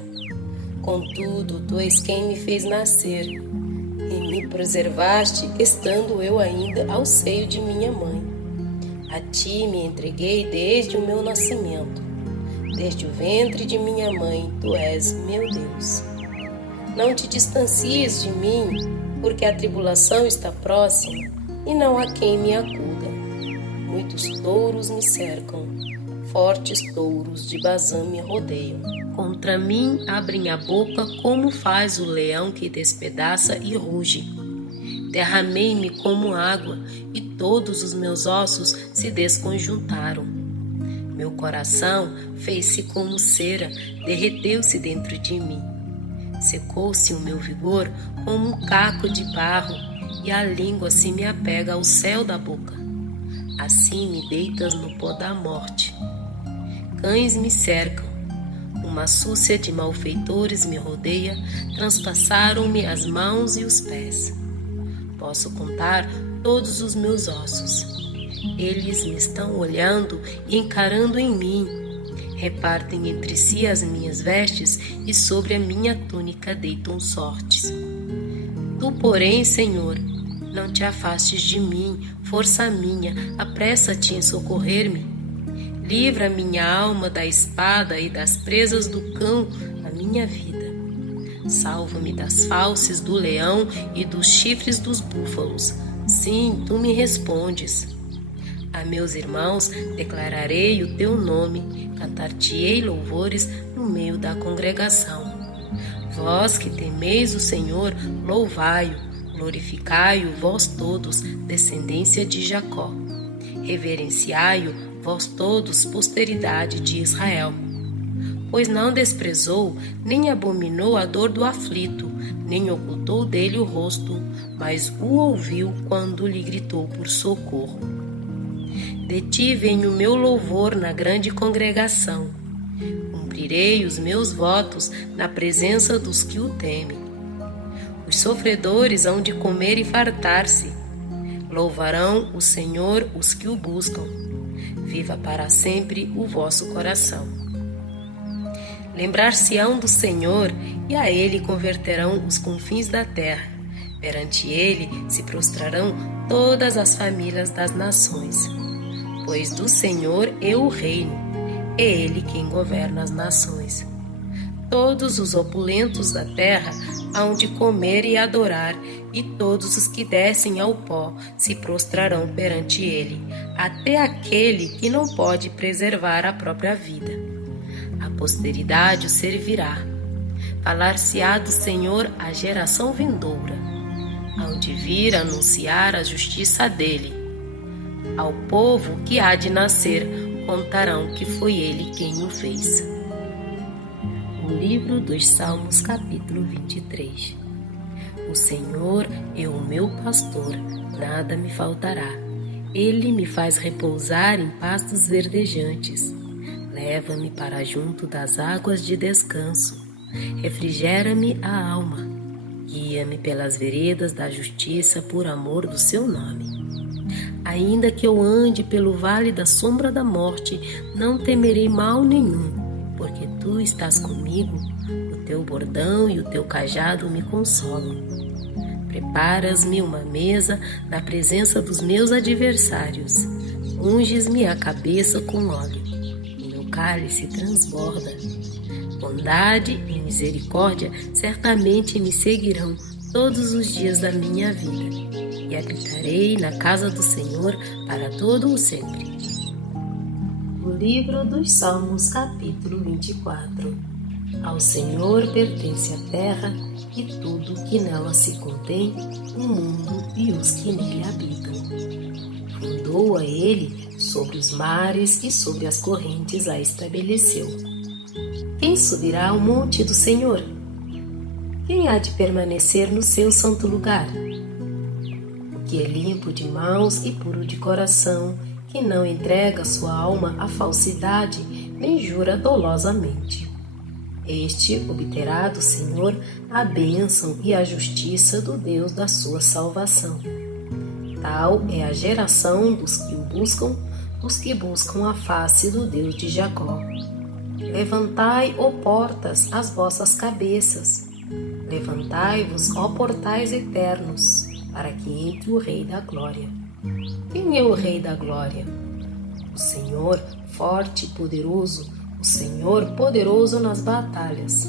Contudo, tu és quem me fez nascer, e me preservaste, estando eu ainda ao seio de minha mãe. A ti me entreguei desde o meu nascimento, desde o ventre de minha mãe, tu és meu Deus. Não te distancies de mim, porque a tribulação está próxima, e não há quem me acuda. Muitos touros me cercam, fortes touros de Bazã me rodeiam. Contra mim abrem a boca como faz o leão que despedaça e ruge. Derramei-me como água e todos os meus ossos se desconjuntaram. Meu coração fez-se como cera, derreteu-se dentro de mim. Secou-se o meu vigor como um caco de barro e a língua se me apega ao céu da boca. Assim me deitas no pó da morte. Cães me cercam, uma súcia de malfeitores me rodeia, transpassaram-me as mãos e os pés. Posso contar todos os meus ossos. Eles me estão olhando e encarando em mim. Repartem entre si as minhas vestes e sobre a minha túnica deitam sortes. Tu, porém, Senhor, não te afastes de mim, força minha, apressa-te em socorrer-me. Livra minha alma da espada e das presas do cão, a minha vida. Salva-me das fauces do leão e dos chifres dos búfalos. Sim, tu me respondes. A meus irmãos declararei o teu nome, cantar-te-ei louvores no meio da congregação. Vós que temeis o Senhor, louvai-o, glorificai-o vós todos, descendência de Jacó. Reverenciai-o, vós todos, posteridade de Israel. Pois não desprezou, nem abominou a dor do aflito, nem ocultou dele o rosto, mas o ouviu quando lhe gritou por socorro. De ti vem o meu louvor na grande congregação. Cumprirei os meus votos na presença dos que o temem. Os sofredores hão de comer e fartar-se. Louvarão o Senhor os que o buscam. Viva para sempre o vosso coração. Lembrar-se-ão do Senhor e a ele converterão os confins da terra. Perante ele se prostrarão todas as famílias das nações. Pois do Senhor é o reino, é ele quem governa as nações. Todos os opulentos da terra hão de comer e adorar, e todos os que descem ao pó se prostrarão perante ele, até aquele que não pode preservar a própria vida. A posteridade o servirá. Falar-se-á do Senhor à geração vindoura, hão de vir anunciar a justiça dele. Ao povo que há de nascer, contarão que foi ele quem o fez. O livro dos Salmos, capítulo 23. O Senhor é o meu pastor, nada me faltará. Ele me faz repousar em pastos verdejantes. Leva-me para junto das águas de descanso. Refrigera-me a alma. Guia-me pelas veredas da justiça por amor do seu nome. Ainda que eu ande pelo vale da sombra da morte, não temerei mal nenhum, porque tu estás comigo, o teu bordão e o teu cajado me consolam. Preparas-me uma mesa na presença dos meus adversários. Unges-me a cabeça com óleo. O meu cálice transborda. Bondade e misericórdia certamente me seguirão todos os dias da minha vida, e habitarei na casa do Senhor para todo o sempre. O livro dos Salmos, capítulo 24. Ao Senhor pertence a terra e tudo que nela se contém, o mundo e os que nele habitam. Fundou-a ele sobre os mares e sobre as correntes a estabeleceu. Quem subirá ao monte do Senhor? Quem há de permanecer no seu santo lugar? O que é limpo de mãos e puro de coração, que não entrega sua alma à falsidade, nem jura dolosamente. Este obterá do Senhor a bênção e a justiça do Deus da sua salvação. Tal é a geração dos que buscam a face do Deus de Jacó. Levantai, ó portas, as vossas cabeças. Levantai-vos, ó portais eternos, para que entre o Rei da Glória. Quem é o Rei da Glória? O Senhor forte e poderoso, o Senhor poderoso nas batalhas.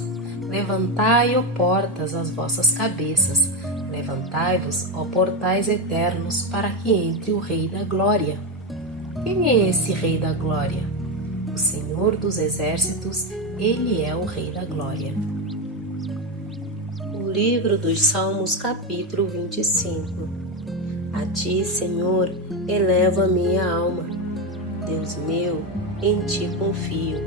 Levantai, ó portas, as vossas cabeças. Levantai-vos, ó portais eternos, para que entre o Rei da Glória. Quem é esse Rei da Glória? O Senhor dos Exércitos, ele é o Rei da Glória. O livro dos Salmos, capítulo 25. A ti, Senhor, elevo a minha alma. Deus meu, em ti confio.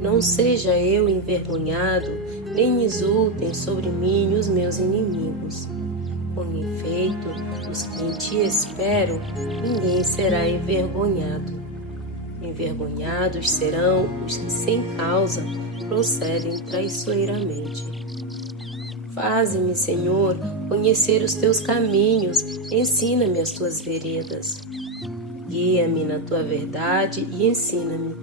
Não seja eu envergonhado, nem exultem sobre mim os meus inimigos. Com efeito, os que em ti esperam, ninguém será envergonhado. Envergonhados serão os que sem causa procedem traiçoeiramente. Faze-me, Senhor, conhecer os teus caminhos, ensina-me as tuas veredas. Guia-me na tua verdade e ensina-me,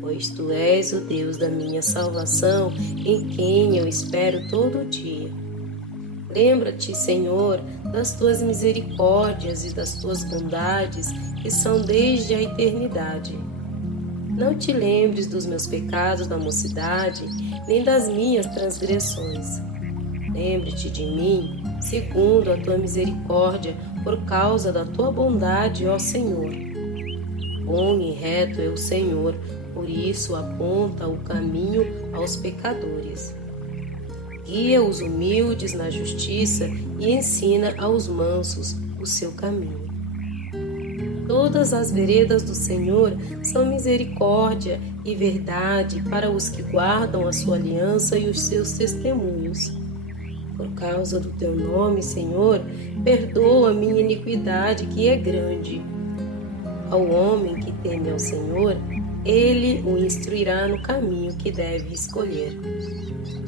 pois tu és o Deus da minha salvação, em quem eu espero todo dia. Lembra-te, Senhor, das tuas misericórdias e das tuas bondades, que são desde a eternidade. Não te lembres dos meus pecados da mocidade, nem das minhas transgressões. Lembre-te de mim, segundo a tua misericórdia, por causa da tua bondade, ó Senhor. Bom e reto é o Senhor, por isso aponta o caminho aos pecadores. Guia os humildes na justiça e ensina aos mansos o seu caminho. Todas as veredas do Senhor são misericórdia e verdade para os que guardam a sua aliança e os seus testemunhos. Por causa do teu nome, Senhor, perdoa a minha iniquidade, que é grande. Ao homem que teme ao Senhor, ele o instruirá no caminho que deve escolher.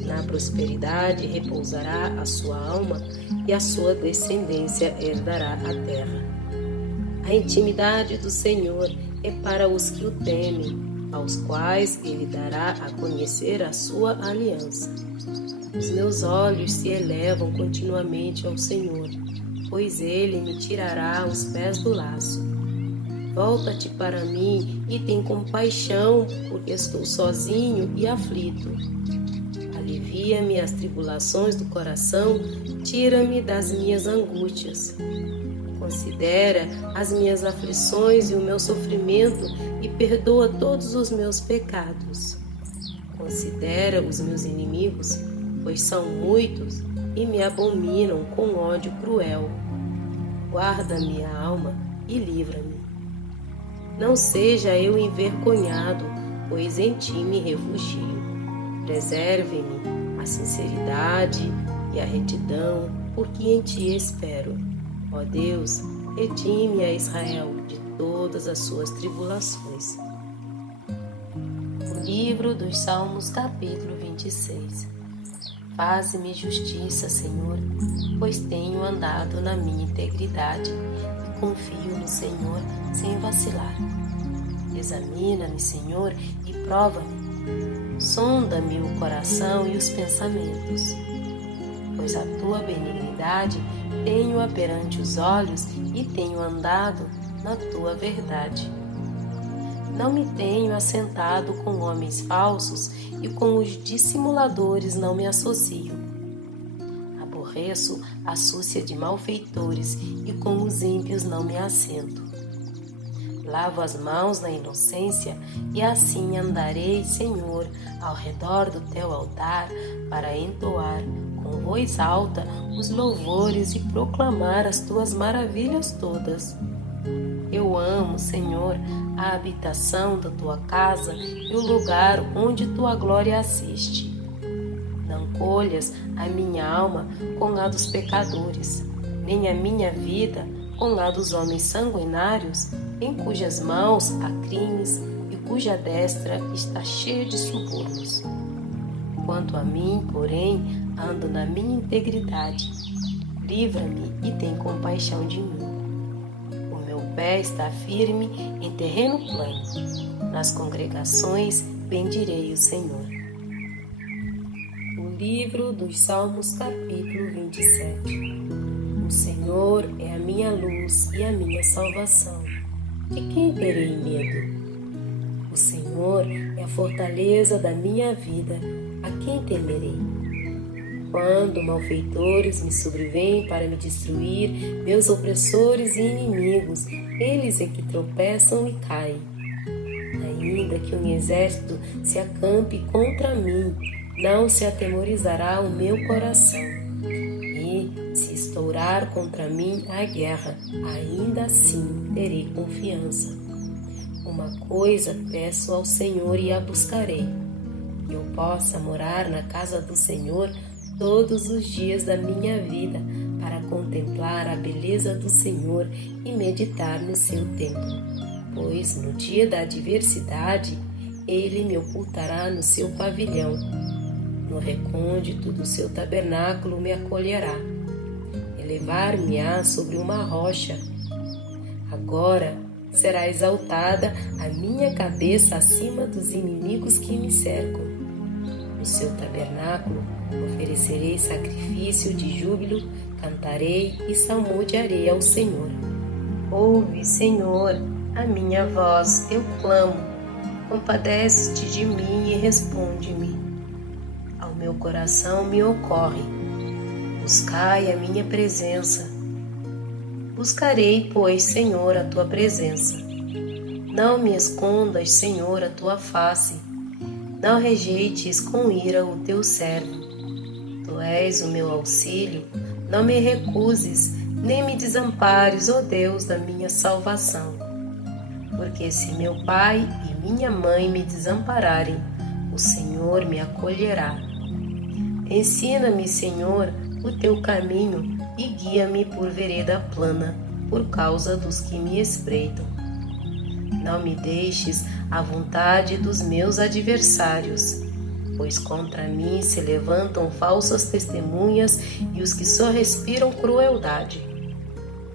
Na prosperidade repousará a sua alma e a sua descendência herdará a terra. A intimidade do Senhor é para os que o temem, aos quais ele dará a conhecer a sua aliança. Os meus olhos se elevam continuamente ao Senhor, pois ele me tirará os pés do laço. Volta-te para mim e tem compaixão, porque estou sozinho e aflito. Alivia alivia-me as tribulações do coração, tira-me das minhas angústias. Considera as minhas aflições e o meu sofrimento e perdoa todos os meus pecados. Considera os meus inimigos, pois são muitos e me abominam com ódio cruel. Guarda minha alma e livra-me. Não seja eu envergonhado, pois em ti me refugio. Preserve-me a sinceridade e a retidão, porque em ti espero. Ó Deus, redime a Israel de todas as suas tribulações. O livro dos Salmos, capítulo 26. Faze-me justiça, Senhor, pois tenho andado na minha integridade e confio no Senhor sem vacilar. Examina-me, Senhor, e prova-me. Sonda-me o coração e os pensamentos, pois a tua benignidade tenho-a perante os olhos e tenho andado na tua verdade. Não me tenho assentado com homens falsos e com os dissimuladores não me associo. Aborreço a súcia de malfeitores e com os ímpios não me assento. Lavo as mãos na inocência e assim andarei, Senhor, ao redor do teu altar para entoar com voz alta os louvores e proclamar as tuas maravilhas todas. Eu amo, Senhor, a habitação da tua casa e o lugar onde tua glória assiste. Não colhas a minha alma com a dos pecadores, nem a minha vida com a dos homens sanguinários, em cujas mãos há crimes e cuja destra está cheia de subornos. Quanto a mim, porém, ando na minha integridade. Livra-me e tem compaixão de mim. O meu pé está firme em terreno plano. Nas congregações bendirei o Senhor. O livro dos Salmos, capítulo 27. O Senhor é a minha luz e a minha salvação. De quem terei medo? O Senhor é a fortaleza da minha vida. A quem temerei? Quando malfeitores me sobrevêm para me destruir, meus opressores e inimigos, eles é que tropeçam e caem. Ainda que um exército se acampe contra mim, não se atemorizará o meu coração. E, se estourar contra mim a guerra, ainda assim terei confiança. Uma coisa peço ao Senhor e a buscarei, que eu possa morar na casa do Senhor todos os dias da minha vida, para contemplar a beleza do Senhor e meditar no seu templo. Pois no dia da adversidade, Ele me ocultará no seu pavilhão. No recôndito do seu tabernáculo me acolherá. Elevar-me-á sobre uma rocha. Agora será exaltada a minha cabeça acima dos inimigos que me cercam. No seu tabernáculo oferecerei sacrifício de júbilo, cantarei e salmodiarei ao Senhor. Ouve, Senhor, a minha voz, eu clamo. Compadece-te de mim e responde-me. Ao meu coração me ocorre. Buscai a minha presença. Buscarei, pois, Senhor, a tua presença. Não me escondas, Senhor, a tua face. Não rejeites com ira o teu servo. Tu és o meu auxílio, não me recuses, nem me desampares, ó Deus da minha salvação. Porque se meu pai e minha mãe me desampararem, o Senhor me acolherá. Ensina-me, Senhor, o teu caminho e guia-me por vereda plana, por causa dos que me espreitam. Não me deixes à vontade dos meus adversários, pois contra mim se levantam falsas testemunhas e os que só respiram crueldade.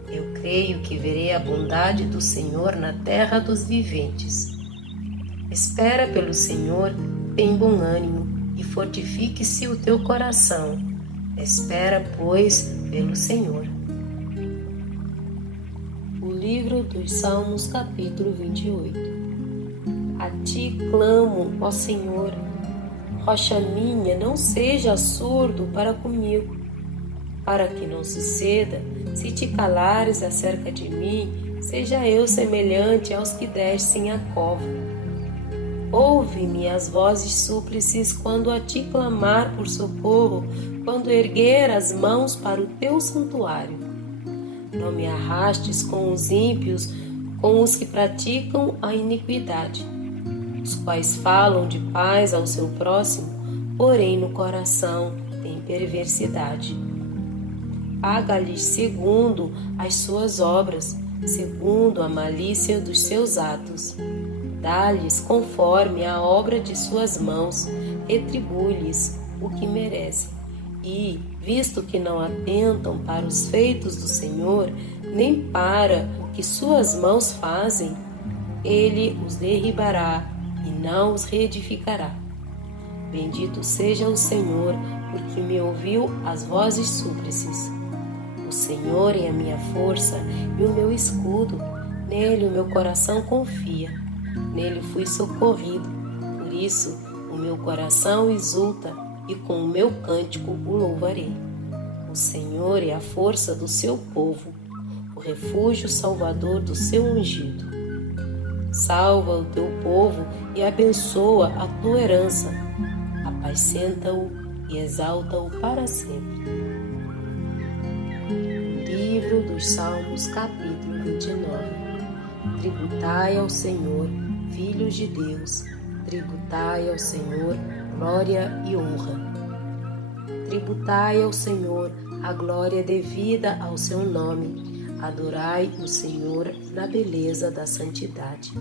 Eu creio que verei a bondade do Senhor na terra dos viventes. Espera pelo Senhor, tem bom ânimo, e fortifique-se o teu coração. Espera, pois, pelo Senhor. O livro dos Salmos, capítulo 28. A ti clamo, ó Senhor, Rocha minha, não seja surdo para comigo, para que não suceda, se te calares acerca de mim, seja eu semelhante aos que descem a cova. Ouve-me as vozes súplices quando a ti clamar por socorro, quando erguer as mãos para o teu santuário. Não me arrastes com os ímpios, com os que praticam a iniquidade, os quais falam de paz ao seu próximo, porém no coração tem perversidade. Paga-lhes segundo as suas obras, segundo a malícia dos seus atos. Dá-lhes conforme a obra de suas mãos, retribui-lhes o que merecem. E, visto que não atentam para os feitos do Senhor, nem para o que suas mãos fazem, ele os derribará e não os reedificará. Bendito seja o Senhor, porque me ouviu as vozes súplices. O Senhor é a minha força e o meu escudo, nele o meu coração confia, nele fui socorrido, por isso o meu coração exulta e com o meu cântico o louvarei. O Senhor é a força do seu povo, o refúgio salvador do seu ungido. Salva o teu povo e abençoa a tua herança, apacenta-o e exalta-o para sempre. Livro dos Salmos, capítulo 29. Tributai ao Senhor, filhos de Deus, tributai ao Senhor glória e honra. Tributai ao Senhor a glória devida ao seu nome, adorai o Senhor na beleza da santidade.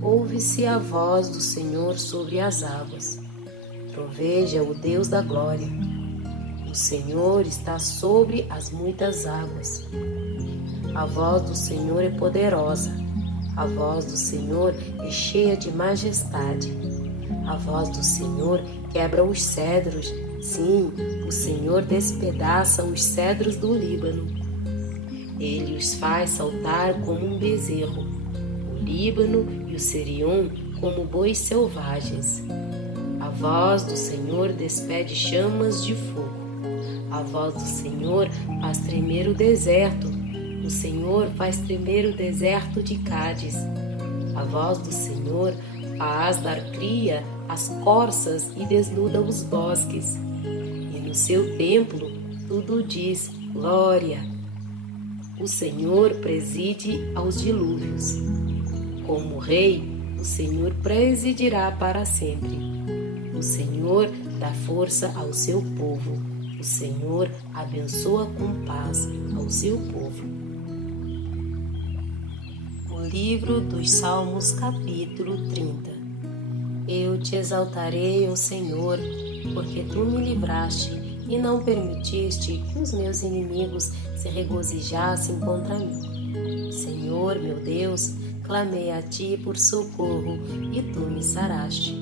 Ouve-se a voz do Senhor sobre as águas, troveja o Deus da glória. O Senhor está sobre as muitas águas. A voz do Senhor é poderosa. A voz do Senhor é cheia de majestade. A voz do Senhor quebra os cedros. Sim, o Senhor despedaça os cedros do Líbano. Ele os faz saltar como um bezerro. O Líbano e o Sirion como bois selvagens. A voz do Senhor despede chamas de fogo. A voz do Senhor faz tremer o deserto. O Senhor faz tremer o deserto de Cádiz. A voz do Senhor faz dar cria às corças e desnuda os bosques. E no seu templo tudo diz glória. O Senhor preside aos dilúvios. Como rei, o Senhor presidirá para sempre. O Senhor dá força ao seu povo. O Senhor abençoa com paz ao seu povo. O livro dos Salmos, capítulo 30. Eu te exaltarei, ó Senhor, porque tu me livraste e não permitiste que os meus inimigos se regozijassem contra mim. Senhor, meu Deus, clamei a ti por socorro e tu me saraste.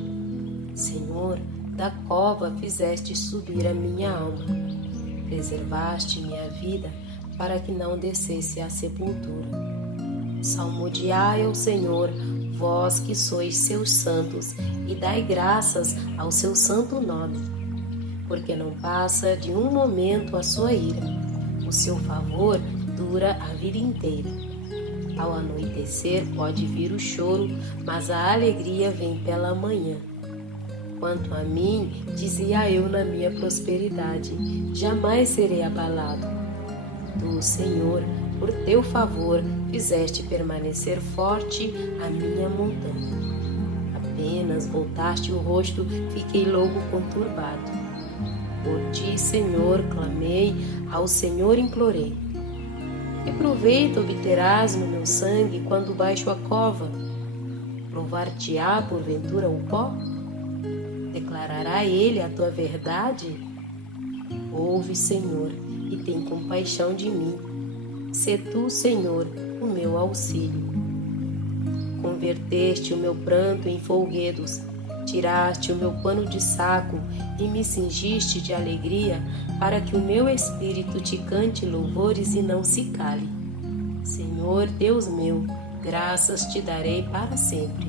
Senhor, da cova fizeste subir a minha alma. Preservaste minha vida para que não descesse à sepultura. Salmodiai ao Senhor, vós que sois seus santos, e dai graças ao seu santo nome. Porque não passa de um momento a sua ira, o seu favor dura a vida inteira. Ao anoitecer pode vir o choro, mas a alegria vem pela manhã. Quanto a mim, dizia eu na minha prosperidade, jamais serei abalado. Tu, Senhor, por teu favor, fizeste permanecer forte a minha montanha. Apenas voltaste o rosto, fiquei logo conturbado. Por ti, Senhor, clamei, ao Senhor implorei. Que proveito obterás no meu sangue quando baixo a cova? Provar-te-á porventura o pó? Declarará ele a tua verdade? Ouve, Senhor, e tem compaixão de mim. Sê tu, Senhor, o meu auxílio. Converteste o meu pranto em folguedos, tiraste o meu pano de saco e me cingiste de alegria, para que o meu espírito te cante louvores e não se cale. Senhor, Deus meu, graças te darei para sempre.